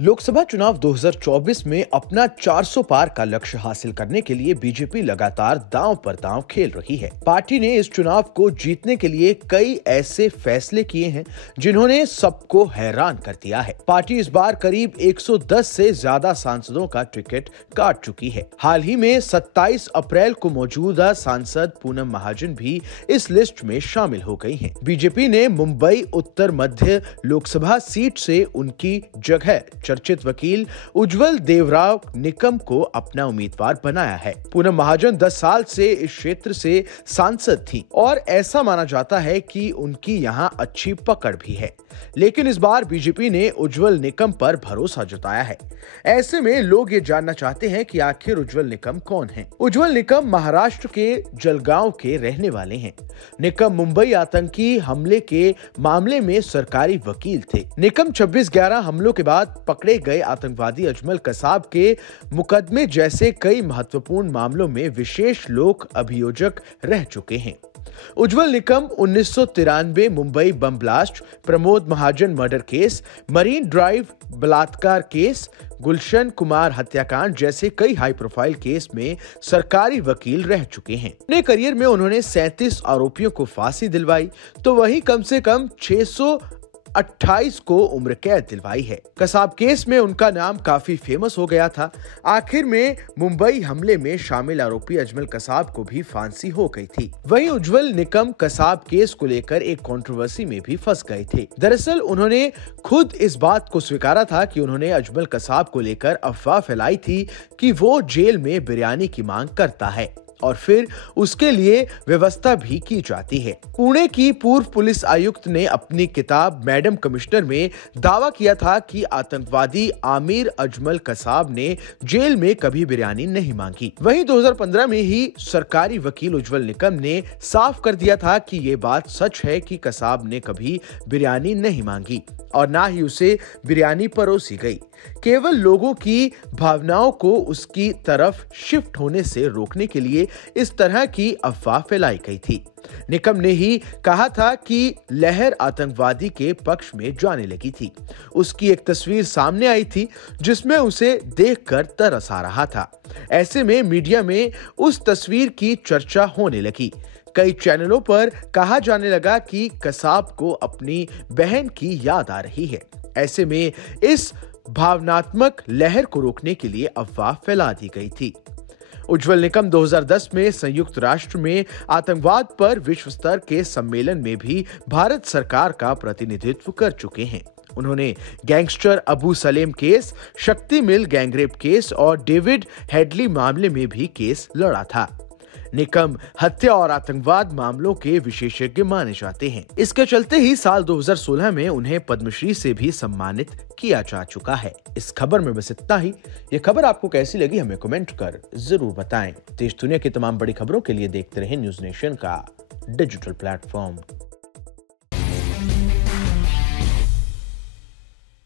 लोकसभा चुनाव 2024 में अपना 400 पार का लक्ष्य हासिल करने के लिए बीजेपी लगातार दांव पर दांव खेल रही है। पार्टी ने इस चुनाव को जीतने के लिए कई ऐसे फैसले किए हैं जिन्होंने सबको हैरान कर दिया है। पार्टी इस बार करीब 110 से ज्यादा सांसदों का टिकट काट चुकी है। हाल ही में 27 अप्रैल को मौजूदा सांसद पूनम महाजन भी इस लिस्ट में शामिल हो गई हैं। बीजेपी ने मुंबई उत्तर मध्य लोकसभा सीट से उनकी जगह चर्चित वकील उज्जवल देवराव निकम को अपना उम्मीदवार बनाया है। पूनम महाजन 10 साल से इस क्षेत्र से सांसद थी और ऐसा माना जाता है कि उनकी यहां अच्छी पकड़ भी है, लेकिन इस बार बीजेपी ने उज्जवल निकम पर भरोसा जताया है। ऐसे में लोग ये जानना चाहते हैं कि आखिर उज्जवल निकम कौन है। उज्जवल निकम महाराष्ट्र के जलगांव के रहने वाले हैं। निकम मुंबई आतंकी हमले के मामले में सरकारी वकील थे। निकम 26/11 हमलों के बाद पकड़े गए आतंकवादी अजमल कसाब के मुकदमे जैसे कई महत्वपूर्ण मामलों में विशेष लोक अभियोजक रह चुके हैं। उज्जवल Nikam 1993 Mumbai bomb blast, Pramod Mahajan murder case, marine drive बलात्कार केस, गुलशन कुमार हत्याकांड जैसे कई हाई प्रोफाइल केस में सरकारी वकील रह चुके हैं। अपने करियर में उन्होंने 37 आरोपियों को फांसी दिलवाई तो वहीं कम से कम 628 को उम्र कैद दिलवाई है। कसाब केस में उनका नाम काफी फेमस हो गया था। आखिर में मुंबई हमले में शामिल आरोपी अजमल कसाब को भी फांसी हो गई थी। वहीं उज्जवल निकम कसाब केस को लेकर एक कंट्रोवर्सी में भी फंस गए थे। दरअसल उन्होंने खुद इस बात को स्वीकारा था कि उन्होंने अजमल कसाब को लेकर अफवाह फैलाई थी कि वो जेल में बिरयानी की मांग करता है और फिर उसके लिए व्यवस्था भी की जाती है। पुणे की पूर्व पुलिस आयुक्त ने अपनी किताब मैडम कमिश्नर में दावा किया था कि आतंकवादी आमिर अजमल कसाब ने जेल में कभी बिरयानी नहीं मांगी। वहीं 2015 में ही सरकारी वकील उज्जवल निकम ने साफ कर दिया था कि ये बात सच है कि कसाब ने कभी बिरयानी नहीं मांगी और ना ही उसे बिरयानी परोसी गई। केवल लोगों की भावनाओं को उसकी तरफ शिफ्ट होने से रोकने के लिए इस तरह की अफवाह फैलाई गई थी। निकम ने ही कहा था कि लहर आतंकवादी के पक्ष में जाने लगी थी। उसकी एक तस्वीर सामने आई थी जिसमें उसे देखकर तरस आ रहा था। ऐसे में मीडिया में उस तस्वीर की चर्चा होने लगी। कई चैनलों पर कहा जाने लगा कि कसाब को अपनी बहन की याद आ रही है। ऐसे में इस भावनात्मक लहर को रोकने के लिए अफवाह फैला दी गई थी। उज्जवल निकम 2010 में संयुक्त राष्ट्र में आतंकवाद पर विश्व स्तर के सम्मेलन में भी भारत सरकार का प्रतिनिधित्व कर चुके हैं। उन्होंने गैंगस्टर अबू सलेम केस, शक्ति मिल गैंगरेप केस और डेविड हेडली मामले में भी केस लड़ा था। निकम हत्या और आतंकवाद मामलों के विशेषज्ञ माने जाते हैं। इसके चलते ही साल 2016 में उन्हें पद्मश्री से भी सम्मानित किया जा चुका है। इस खबर में बस इतना ही। ये खबर आपको कैसी लगी हमें कमेंट कर जरूर बताएं। देश दुनिया की तमाम बड़ी खबरों के लिए देखते रहें न्यूज़ नेशन का डिजिटल प्लेटफॉर्म।